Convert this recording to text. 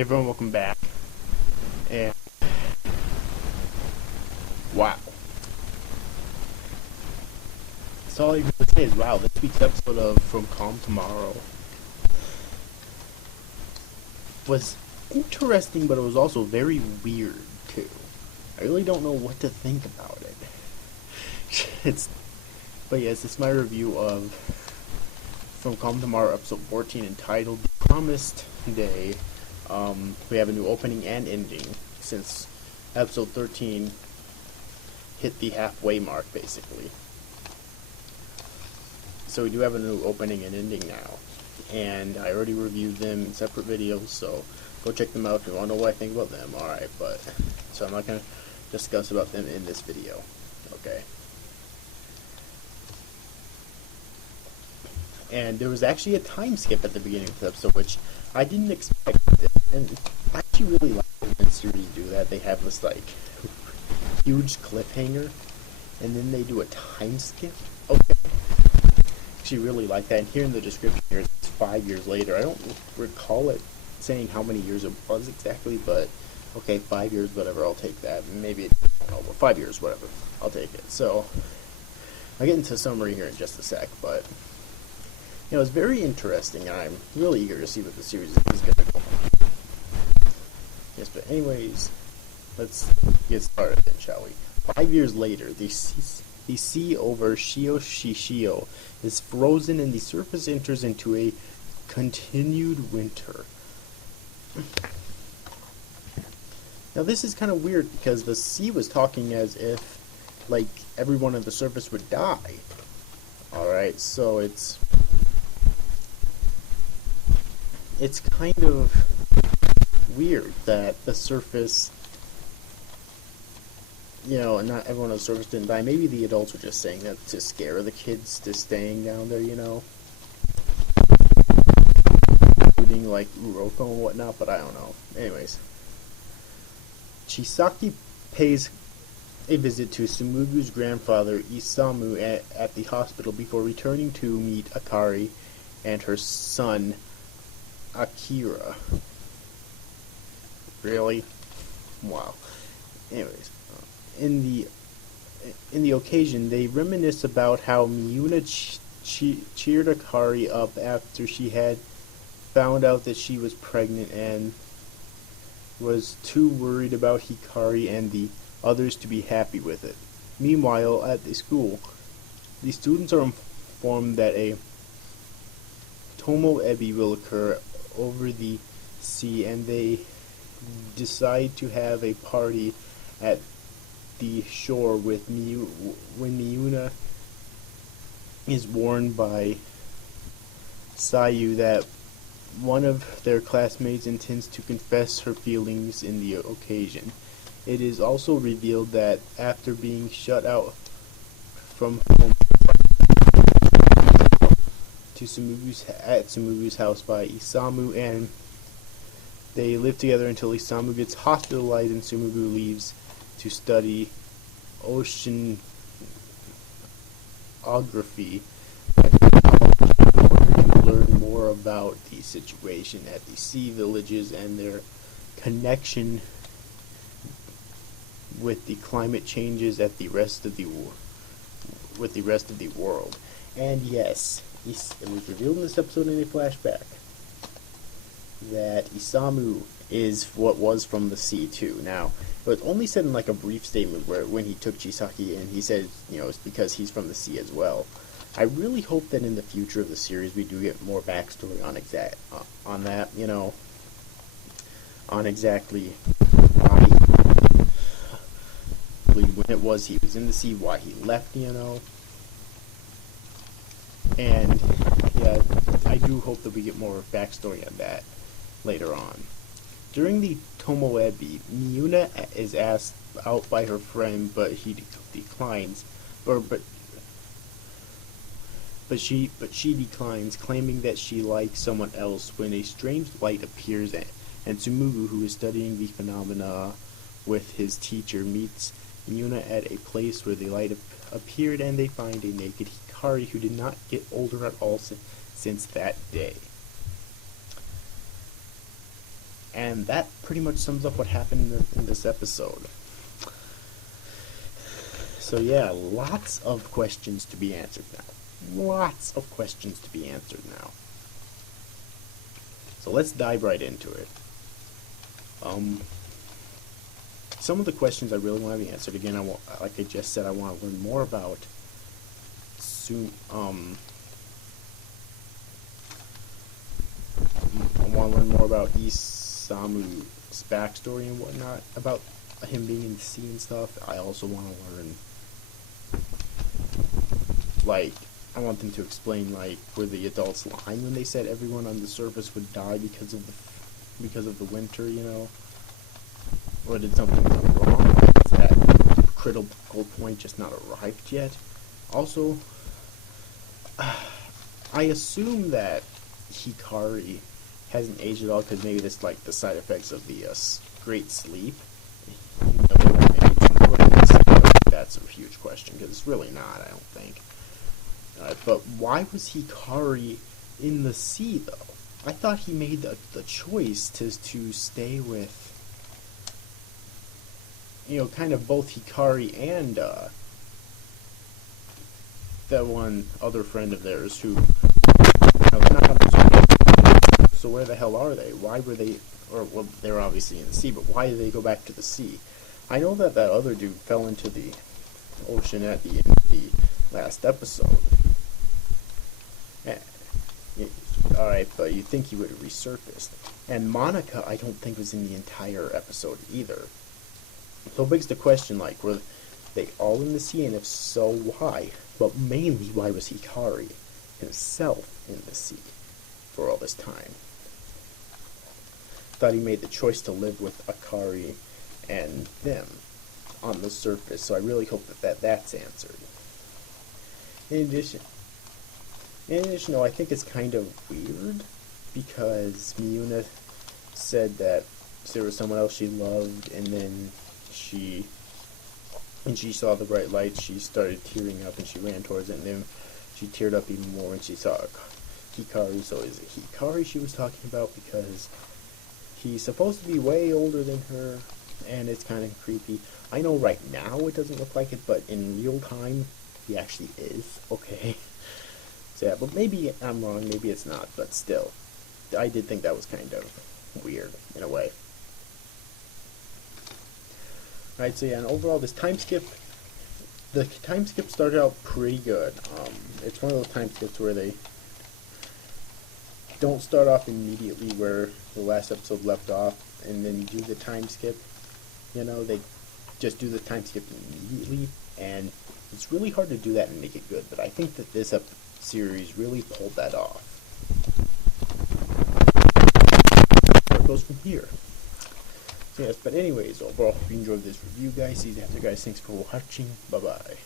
Hey everyone, welcome back. And wow. So all you can say is wow, this week's episode of From Calm Tomorrow was interesting, but it was also very weird too. I really don't know what to think about it. But yes, it's my review of From Calm Tomorrow episode 14 entitled The Promised Day. We have a new opening and ending since episode 13 hit the halfway mark, basically. So we do have a new opening and ending now, and I already reviewed them in separate videos, so go check them out if you want to know what I think about them. Alright, so I'm not going to discuss about them in this video, okay? And there was actually a time skip at the beginning of the episode, which I didn't expect. And I actually really like when series do that. They have this, like, huge cliffhanger, and then they do a time skip. Okay. Actually really like that. And here in the description here, it's 5 years later. I don't recall it saying how many years it was exactly, but okay, 5 years, whatever, I'll take that. Maybe, I don't know, but 5 years, whatever, I'll take it. So, I'll get into summary here in just a sec, but you know, it's very interesting, and I'm really eager to see what the series is going to go on. Yes, but anyways, let's get started then, shall we? 5 years later, the sea over Shio Shishio is frozen and the surface enters into a continued winter. Now this is kind of weird because the sea was talking as if, like, everyone on the surface would die. Alright, so it's kind of weird that the surface, you know, not everyone on the surface didn't die. Maybe the adults were just saying that to scare the kids to staying down there, you know, including like Uroko and whatnot, but I don't know. Anyways, Chisaki pays a visit to Sumugu's grandfather Isamu at the hospital before returning to meet Akari and her son Akira. Really? Wow. Anyways, in the occasion, they reminisce about how Miyuna cheered Akari up after she had found out that she was pregnant and was too worried about Hikari and the others to be happy with it. Meanwhile, at the school, the students are informed that a Tomoebi will occur over the sea, and they decide to have a party at the shore with when Miyuna is warned by Sayu that one of their classmates intends to confess her feelings in the occasion. It is also revealed that after being shut out from home to Sumugu's house by Isamu, and they live together until Isamu gets hospitalized and Sumugu leaves to study oceanography to learn more about the situation at the sea villages and their connection with the climate changes at the rest of the world. And yes, it was revealed in this episode in a flashback that Isamu is what was from the sea too. Now, it was only said in like a brief statement where when he took Chisaki and he said, you know, it's because he's from the sea as well. I really hope that in the future of the series we do get more backstory on that, you know, on exactly why, when it was he was in the sea, why he left, you know. And yeah, I do hope that we get more backstory on that later on. During the Tomoebi, Miyuna is asked out by her friend, but he declines, but she declines, claiming that she likes someone else. When a strange light appears, and Sumugu, who is studying the phenomena with his teacher, meets Miyuna at a place where the light appeared, and they find a naked Hikari who did not get older at all since that day. And that pretty much sums up what happened in this episode. So yeah, lots of questions to be answered now. Lots of questions to be answered now. So let's dive right into it. Some of the questions I really want to be answered. Again, like I just said, I want to learn more about I want to learn more about Isamu's backstory and whatnot, about him being in the sea and stuff. I also want to learn, like, I want them to explain, like, where the adults lying when they said everyone on the surface would die because of the winter, you know? Or did something go wrong? Is that critical point just not arrived yet? Also, I assume that Hikari hasn't aged at all, because maybe that's like the side effects of the great sleep. That's a huge question, because it's really not, I don't think. But why was Hikari in the sea, though? I thought he made the choice to stay with, kind of both Hikari and that one other friend of theirs who, not on the surface. So where the hell are they? Why were they, well, they were obviously in the sea, but why did they go back to the sea? I know that other dude fell into the ocean at the end of the last episode. Alright, but you'd think he would have resurfaced. And Monica, I don't think, was in the entire episode either. So it begs the question, like, were they all in the sea, and if so, why? But mainly, why was Hikari himself in the sea for all this time? Thought he made the choice to live with Akari and them on the surface, so I really hope that's answered. In addition, I think it's kind of weird, because Miyuna said that there was someone else she loved, and then she saw the bright light, she started tearing up, and she ran towards it, and then she teared up even more when she saw Hikari. So is it Hikari she was talking about? Because he's supposed to be way older than her, and it's kind of creepy. I know right now it doesn't look like it, but in real time, he actually is. Okay. So yeah, but maybe I'm wrong, maybe it's not, but still, I did think that was kind of weird, in a way. Alright, so yeah, and overall, the time skip started out pretty good. It's one of those time skips where they don't start off immediately where the last episode left off, and then do the time skip. They just do the time skip immediately, and it's really hard to do that and make it good, but I think that this series really pulled that off. Where it goes from here. So yes, but anyways, overall, hope you enjoyed this review, guys. See you after, guys. Thanks for watching. Bye-bye.